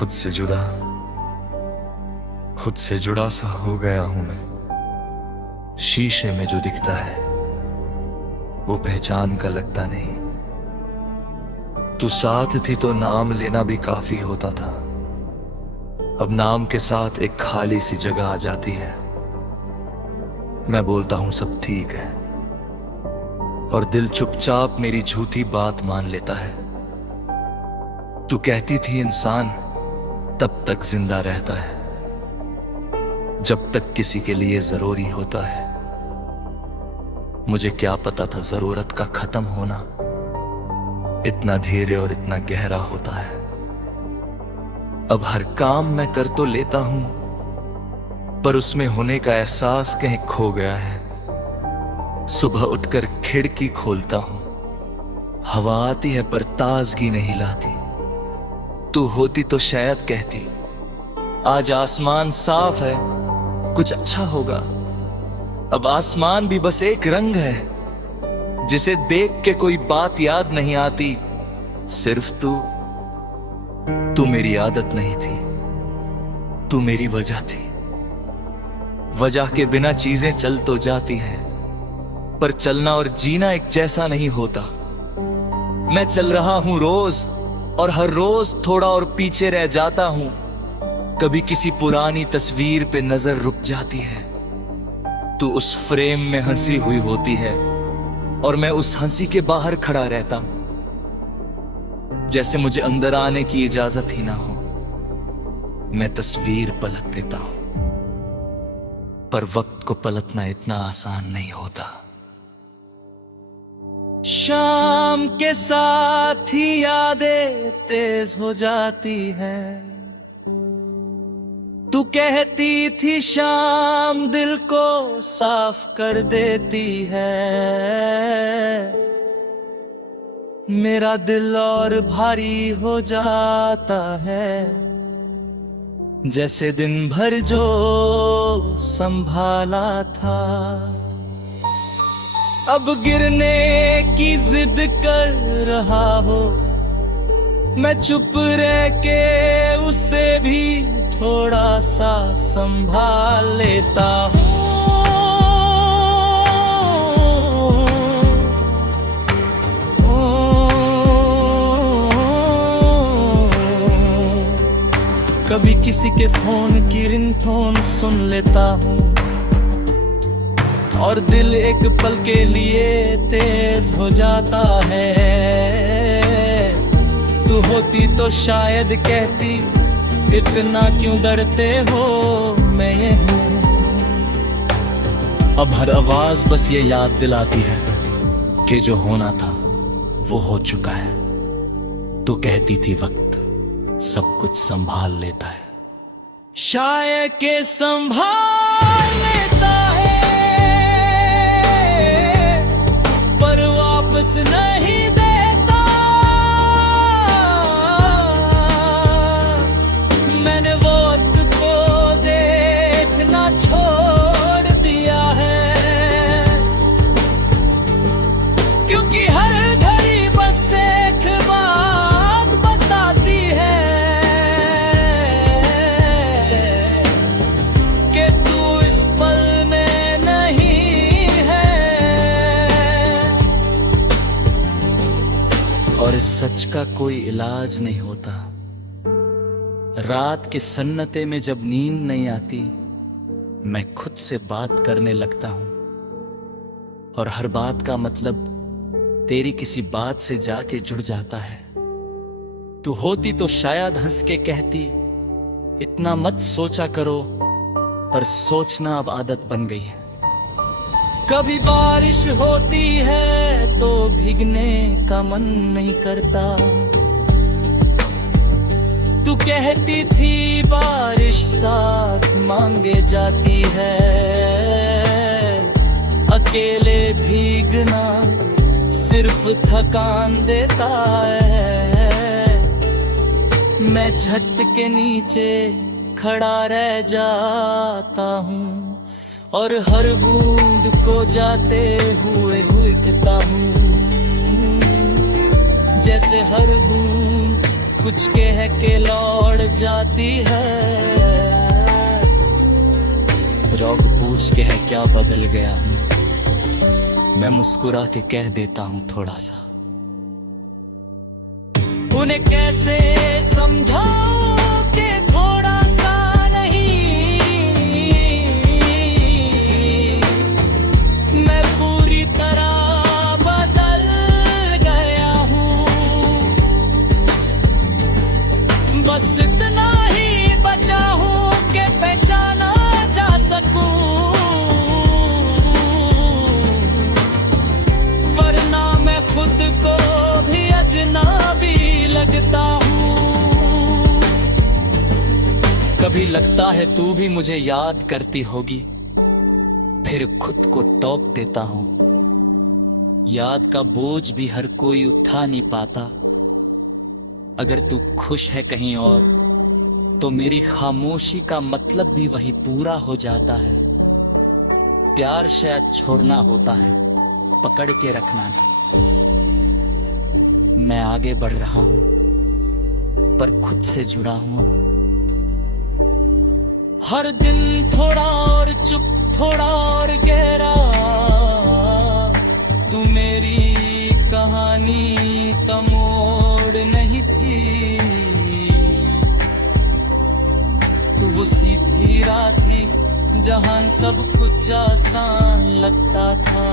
खुद से जुड़ा सा हो गया हूं मैं। शीशे में जो दिखता है वो पहचान का लगता नहीं। तू साथ थी तो नाम लेना भी काफी होता था। अब नाम के साथ एक खाली सी जगह आ जाती है। मैं बोलता हूं सब ठीक है और दिल चुपचाप मेरी झूठी बात मान लेता है। तू कहती थी इंसान तब तक जिंदा रहता है जब तक किसी के लिए जरूरी होता है। मुझे क्या पता था जरूरत का खत्म होना इतना धीरे और इतना गहरा होता है। अब हर काम मैं कर तो लेता हूं पर उसमें होने का एहसास कहीं खो गया है। सुबह उठकर खिड़की खोलता हूं, हवा आती है पर ताजगी नहीं लाती। तू होती तो शायद कहती आज आसमान साफ है, कुछ अच्छा होगा। अब आसमान भी बस एक रंग है जिसे देख के कोई बात याद नहीं आती। सिर्फ तू मेरी आदत नहीं थी, तू मेरी वजह थी। वजह के बिना चीजें चल तो जाती हैं पर चलना और जीना एक जैसा नहीं होता। मैं चल रहा हूं रोज और हर रोज थोड़ा और पीछे रह जाता हूं। कभी किसी पुरानी तस्वीर पे नजर रुक जाती है। तू उस फ्रेम में हंसी हुई होती है और मैं उस हंसी के बाहर खड़ा रहता हूं, जैसे मुझे अंदर आने की इजाजत ही ना हो। मैं तस्वीर पलट देता हूं पर वक्त को पलटना इतना आसान नहीं होता। शाम के साथ ही यादें तेज हो जाती हैं। तू कहती थी शाम दिल को साफ कर देती है। मेरा दिल और भारी हो जाता है जैसे दिन भर जो संभाला था अब गिरने की जिद कर रहा हो। मैं चुप रह के उससे भी थोड़ा सा संभाल लेता हूँ। कभी किसी के फोन की रिंगटोन सुन लेता हूँ और दिल एक पल के लिए तेज हो जाता है। तू होती तो शायद कहती इतना क्यों डरते हो, मैं ये हूँ। अब हर आवाज बस ये याद दिलाती है कि जो होना था वो हो चुका है। तू कहती थी वक्त सब कुछ संभाल लेता है, शायद के संभाल लेता है पर वापस नहीं देता। मैंने वक्त को देखना छोड़ दिया है क्योंकि हर घड़ी बस एक बात बताती है कि तू इस पल में नहीं है। और इस सच का कोई इलाज नहीं होता। रात के सन्नाटे में जब नींद नहीं आती मैं खुद से बात करने लगता हूं और हर बात का मतलब तेरी किसी बात से जाके जुड़ जाता है। तू होती तो शायद हंस के कहती इतना मत सोचा करो, पर सोचना अब आदत बन गई है। कभी बारिश होती है तो भीगने का मन नहीं करता। तू कहती थी बारिश साथ मांगे जाती है। अकेले भीगना सिर्फ थकान देता है। मैं छत के नीचे खड़ा रह जाता हूँ और हर बूंद को जाते हुए देखता हूँ। जैसे हर बूंद कुछ कह के लौट जाती है। रोक पूछ के है क्या बदल गया हूं, मैं मुस्कुरा के कह देता हूं थोड़ा सा। उन्हें कैसे समझाऊं कि थोड़ा सा नहीं, मैं पूरी तरह बदल गया हूं। बस इतना ही बचा हूं कि पहचाना जा सकूं, वरना मैं खुद को भी अजनबी लगता हूं। कभी लगता है तू भी मुझे याद करती होगी, फिर खुद को टोक देता हूं। याद का बोझ भी हर कोई उठा नहीं पाता। अगर तू खुश है कहीं और तो मेरी खामोशी का मतलब भी वही पूरा हो जाता है। प्यार शायद छोड़ना होता है, पकड़ के रखना नहीं। मैं आगे बढ़ रहा हूं पर खुद से जुड़ा हूं। हर दिन थोड़ा और चुप, थोड़ा और गहरा, तू मेरी कहानी का मोड़ नहीं थी। तू वो सीधी राह थी जहां सब कुछ आसान लगता था,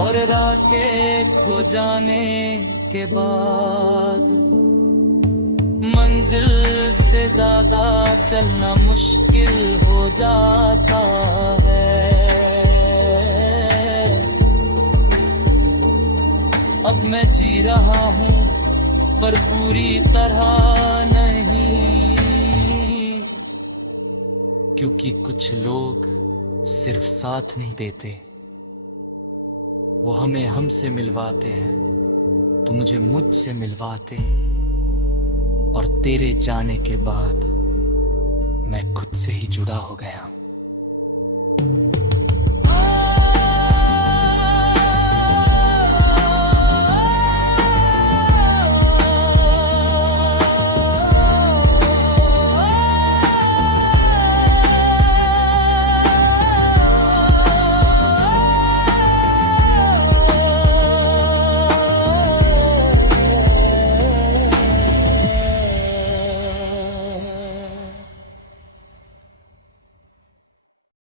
और राह के खो जाने के बाद मंजिल से ज्यादा चलना मुश्किल हो जाता है। अब मैं जी रहा हूं पर पूरी तरह नहीं, क्योंकि कुछ लोग सिर्फ साथ नहीं देते, वो हमें हमसे मिलवाते हैं। तू मुझे मुझसे मिलवाते, और तेरे जाने के बाद मैं खुद से ही जुड़ा हो गया हूं।